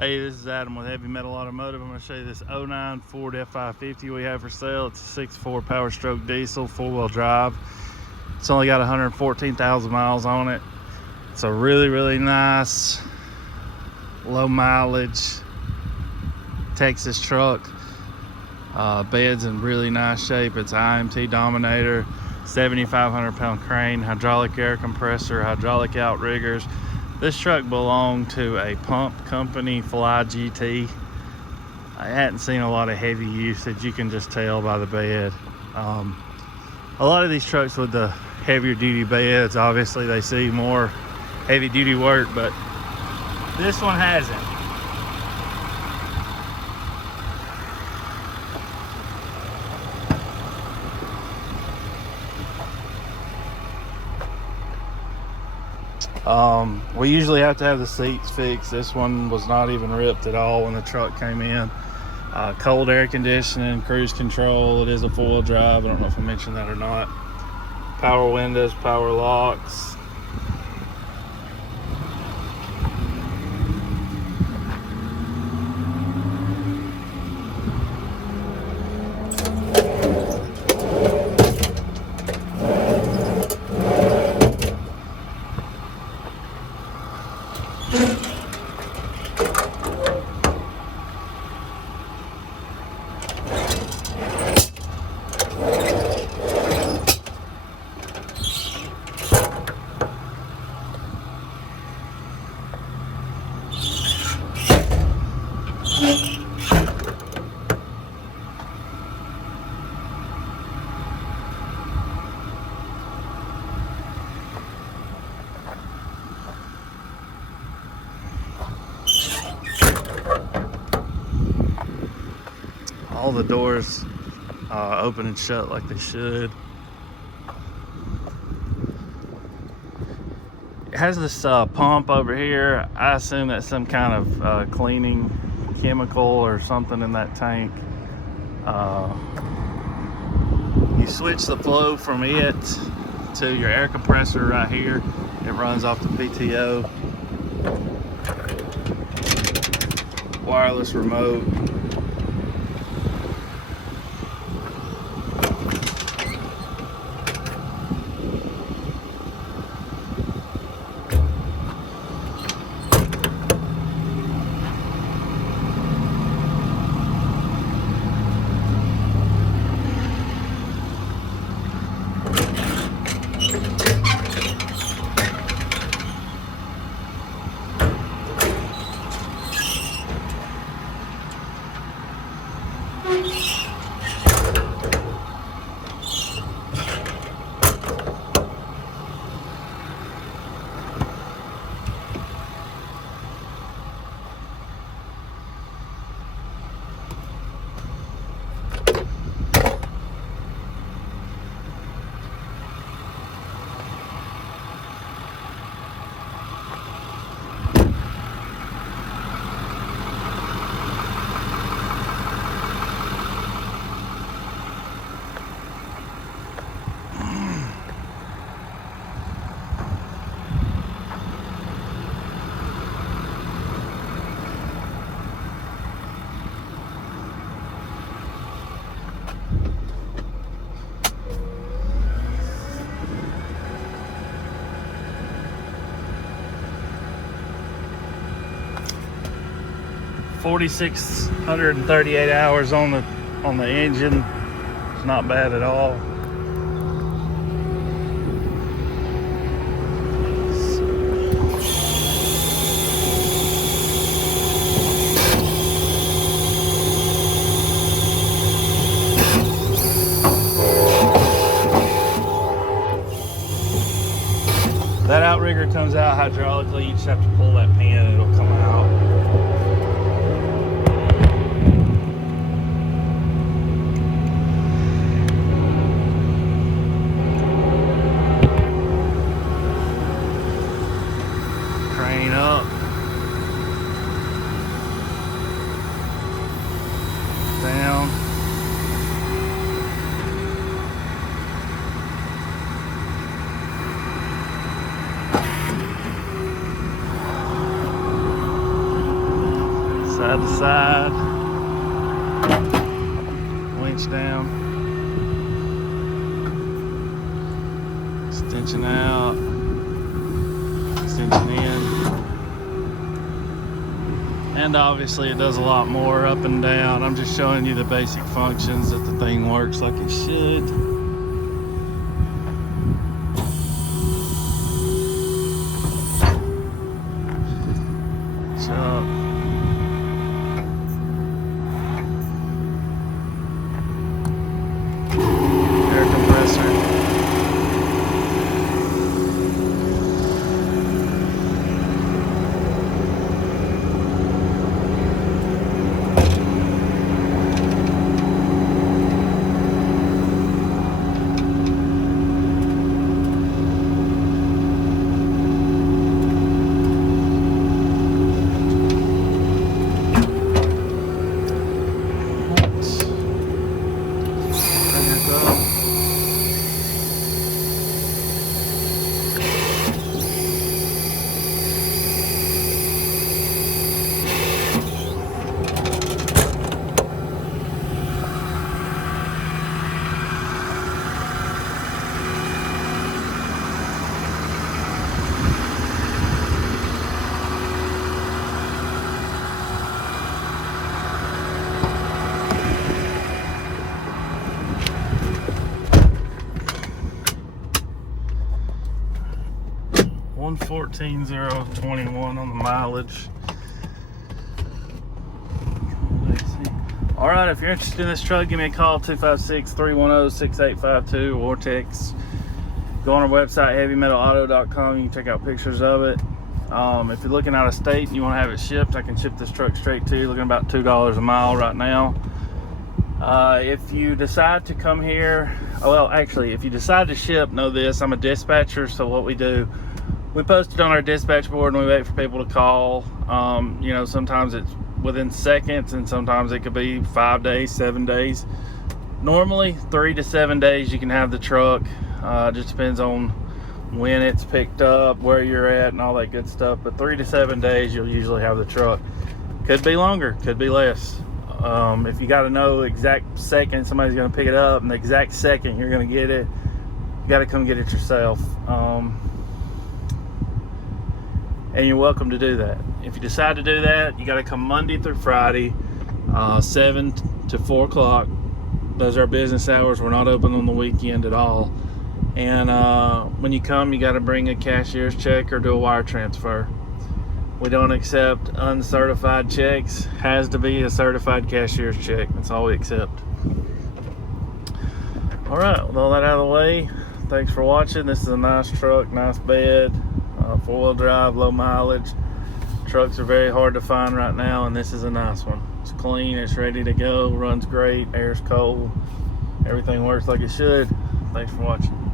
Hey, this is Adam with Heavy Metal Automotive. I'm going to show you this 09 Ford F550 we have for sale. It's a 6.4 Power Stroke diesel, four-wheel drive. It's only got 114,000 miles on it. It's a really nice, low mileage Texas truck. Bed's in really nice shape. It's IMT Dominator, 7,500 pound crane, hydraulic air compressor, hydraulic outriggers. This truck belonged to a pump company, Fly GT. I hadn't seen a lot of heavy usage. You can just tell by the bed. A lot of these trucks with the heavier duty beds, obviously they see more heavy duty work, but this one hasn't. We usually have to have the seats fixed. This one was not even ripped at all when the truck came in. Cold air conditioning, cruise control. It is a four-wheel drive. I don't know if I mentioned that or not. Power windows, power locks. All the doors open and shut like they should. It has this pump over here. I assume that's some kind of cleaning chemical or something in that tank. You switch the flow from it to your air compressor right here. It runs off the PTO. Wireless remote. $4,638 hours on the engine. It's not bad at all. That outrigger comes out hydraulically. You just have to pull that pin and it'll come out. Crane up. Down. Side to side. Winch down. Extension out. Extension in. And obviously it does a lot more up and down. I'm just showing you the basic functions that the thing works like it should. Chuck. Air compressor. $114,021 on the mileage. All right, if you're interested in this truck, give me a call, 256-310-6852, or text. Go on our website, heavymetalauto.com. You can check out pictures of it. If you're looking out of state and you want to have it shipped, I can ship this truck straight to you. Looking about $2 a mile right now. If you decide to come here, well, actually, if you decide to ship, know this, I'm a dispatcher, so what we do, we post it on our dispatch board and we wait for people to call. You know, sometimes it's within seconds and sometimes it could be 5 days, 7 days. Normally 3 to 7 days you can have the truck. Just depends on when it's picked up, where you're at, and all that good stuff. But 3 to 7 days you'll usually have the truck. Could be longer, could be less. If you got to know exact second somebody's going to pick it up and the exact second you're going to get it, you got to come get it yourself. And you're welcome to do that. If you decide to do that, you got to come Monday through Friday, 7 to 4 o'clock. Those are our business hours. We're not open on the weekend at all. And when you come, you got to bring a cashier's check or do a wire transfer. We don't accept uncertified checks. Has to be a certified cashier's check. That's all we accept. All right, with all that out of the way, thanks for watching. This is a nice truck, nice bed, 4-wheel drive, low mileage. Trucks are very hard to find right now, and this is a nice one. It's clean, it's ready to go, runs great, air's cold, everything works like it should. Thanks for watching.